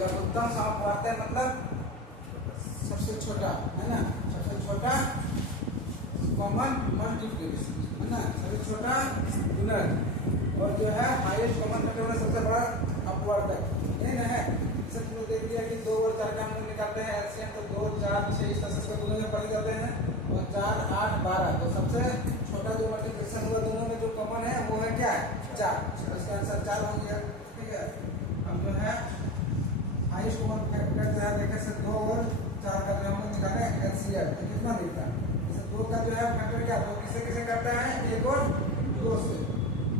लघुत्तम समापवर्त है मतलब सबसे छोटा, है ना, सबसे छोटा कॉमन मल्टीप्लिकेशन, है ना, सबसे छोटा गुणक, और जो है हाईएस्ट कॉमन फैक्टर सबसे बड़ा अपवर्तक, यही ना है। जैसे तुमने देख लिया कि 2 और 4 का हम लोग निकालते हैं एलसीएम, तो 2 4 6 इस तरह से दोनों में पढ़ जाते हैं, और 4 8 12, तो सबसे छोटा जो मल्टीप्लिकेशन हुआ दोनों में जो कॉमन है वो है क्या है 4, तो इसका आंसर 4 हो गया। ठीक है, अब जो है हाईएस्ट कॉमन फैक्टर जो है देखे से 2 और 4 का जो हम लोग निकाले एलसीएम, तो कितना मिलता है? जैसे 2 का जो है फैक्टर क्या 2 किससे किसे करता है 1 और 2 से,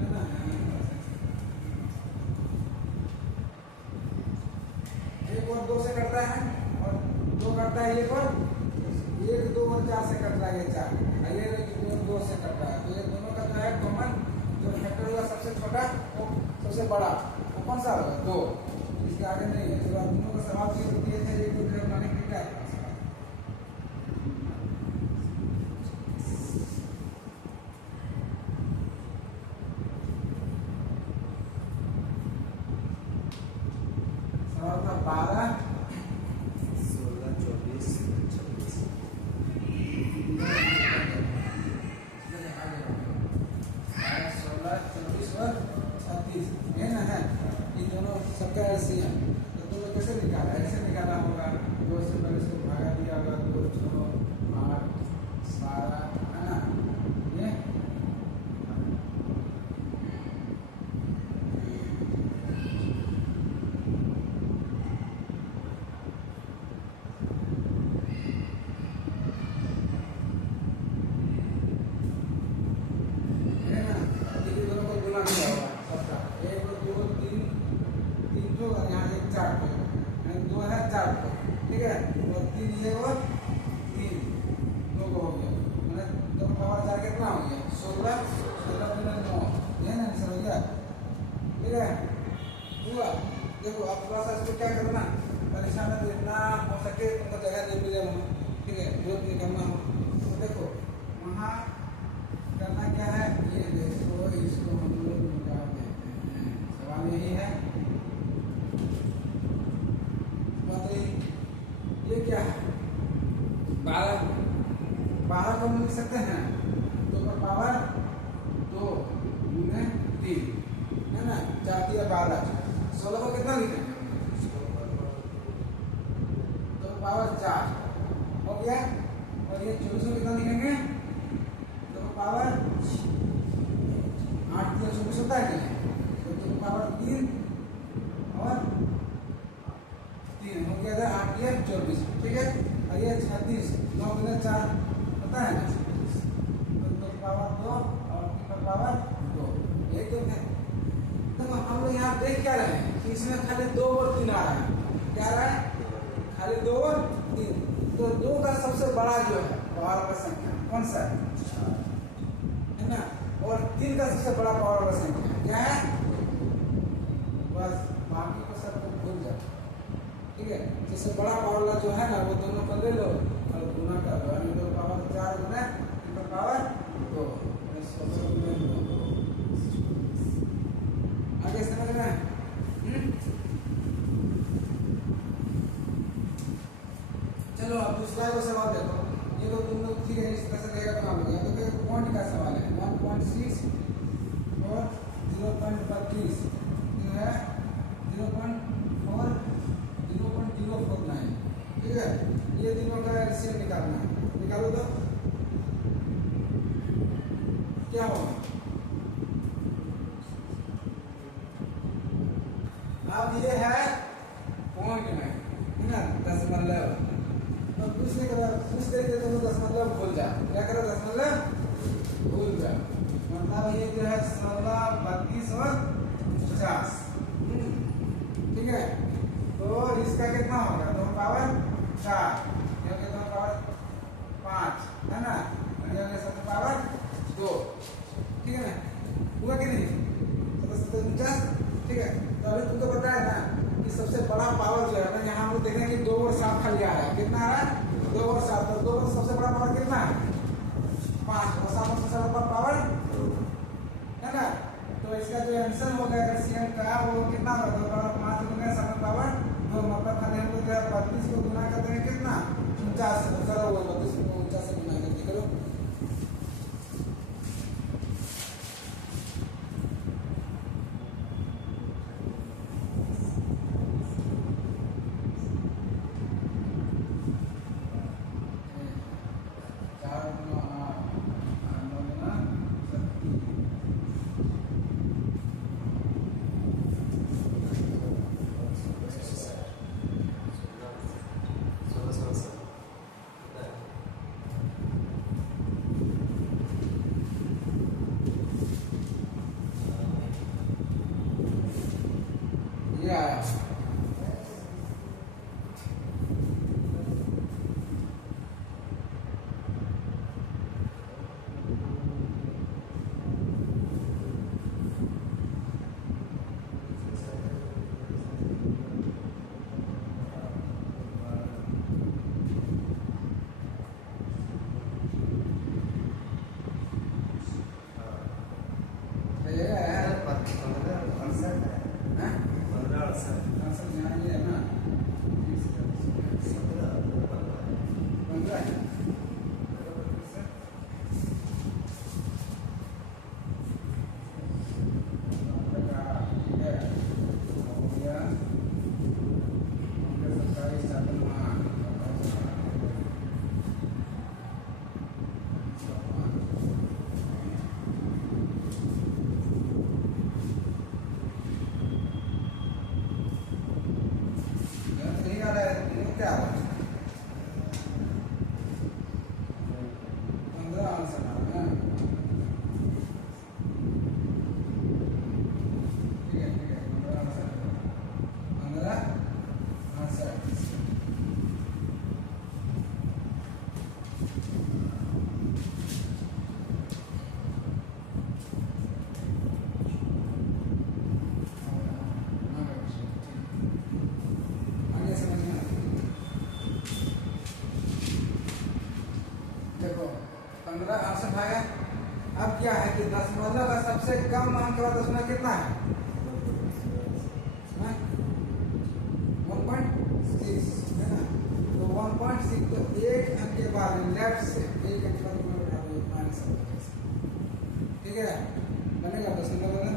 है ना, 1 और 2 से करता है, और 2 करता है 1 और 2 और 4 से करता है, ये 4 ये 1 और 2 से करता है, तो ये दोनों का जो है कॉमन जो फैक्टर होगा सबसे छोटा वो सबसे बड़ा वो कौन सा होगा 2, इसके आगे नहीं है। तो आप दोनों का सवाल ये दिए थे, एक दूसरे बनाने के लिए क्या है सवाल था 12 16 24 26 16 24 और 36 है ना, है ये दोनों सबका एलसीएम, तो तुम लोग कैसे निकाला, ऐसे निकाला होगा 2 से पहले इसको भागा दिया होगा 2 6 8 12, है ना, ये ठीक है, और 3 ये और 3 2 को हो गया, मैंने 2 का पावर 4 कितना हो गया 16 16 गुना 9, ये ना आंसर हो गया। ठीक है, हुआ। देखो अब थोड़ा सा इसको क्या करना, परीक्षा में जितना हो सके तुमको जगह दे मिले वहाँ, ठीक है, जो भी करना हो, तो देखो वहाँ करना क्या है, ये देखो इसको हम लोग निकाल देते हैं, सवाल यही है। ये क्या है 12 12 को हम लिख सकते हैं 2 का पावर 2 गुने 3, है ना, 4 दिया 12, 16 को कितना लिखेंगे 2 का पावर 4 हो गया, और ये 24 को कितना लिखेंगे 2 का पावर 8 दिया 24 होता है क्या, तो 2 का पावर 3 और 3 हो गया था 8 या 24, ठीक है, और ये 36 9 गुना 4 होता है ना, तो 2 पावर 2 और 3 का पावर 2, यही तो है। तो हम लोग यहाँ देख क्या रहे हैं कि इसमें खाली 2 और 3 आ रहा है, क्या आ रहा है खाली 2 और 3, तो 2 का सबसे बड़ा जो है पावर का संख्या कौन सा है ना, और 3 का सबसे बड़ा पावर का संख्या क्या है, बस बाकी को सब भूल जाओ। ठीक है, जिससे बड़ा पावर वाला जो है ना वो दोनों को ले लो और गुना कर दो, यानी 2 पावर 4 गुना 3 पावर 2, आगे समझ में है? चलो अब दूसरा को सवाल देखो, ये तो तुम लोग ठीक है इस तरह से रहेगा काम हो गया, तो फिर पॉइंट का सवाल है 1.6 और 0.32 है 0.4 0.049, ठीक है, ये तीनों का एलसीएम निकालना है, निकालो तो क्या होगा। अब ये है पॉइंट में, है ना, दशमलव, तो पूछने के बाद पूछ देंगे तो दशमलव भूल जाओ, क्या करो दशमलव भूल जाओ, मतलब ये जो है 16 32 और 50, ठीक है, तो इसका कितना होगा 2 पावर 4, यह 2 पावर 5, है ना, यह 7 पावर 2, ठीक है ना, हुआ कि नहीं 7 ठीक है। तो अभी तुमको पता है ना कि सबसे बड़ा पावर जो है ना, यहाँ हम लोग देखें कि 2 और 7 खाली आ रहा है, कितना आ रहा है 2 और 7, तो 2 और सबसे बड़ा पावर कितना है 5, और 7 सबसे बड़ा पावर है ना, तो इसका जो आंसर होगा एलसीएम का वो कितना होगा 2 पावर 5 गुना 7 पावर 2 गुना कर देंगे कितना 49 से, करो वो 32 को 49 से गुना करके करो। चार गुना 8, 9 गुना 30 ये आया। ये आया है। हैं? आंसर यहाँ ये है ना 15 है। क्या आ रहा है? 15 आंसर आ रहा है। ठीक है 15 आंसर, 15 आंसर। आगे समझ में आ रहा है? देखो 15 आंसर आया। अब क्या है कि दशमलव का सबसे कम मान के बाद दशमलव कितना है? 1.6 है ना। तो 1.6 तो एक अंक के बाद लेफ्ट से एक अंक के बाद माइनस, ठीक है, बनेगा दशमलव ना।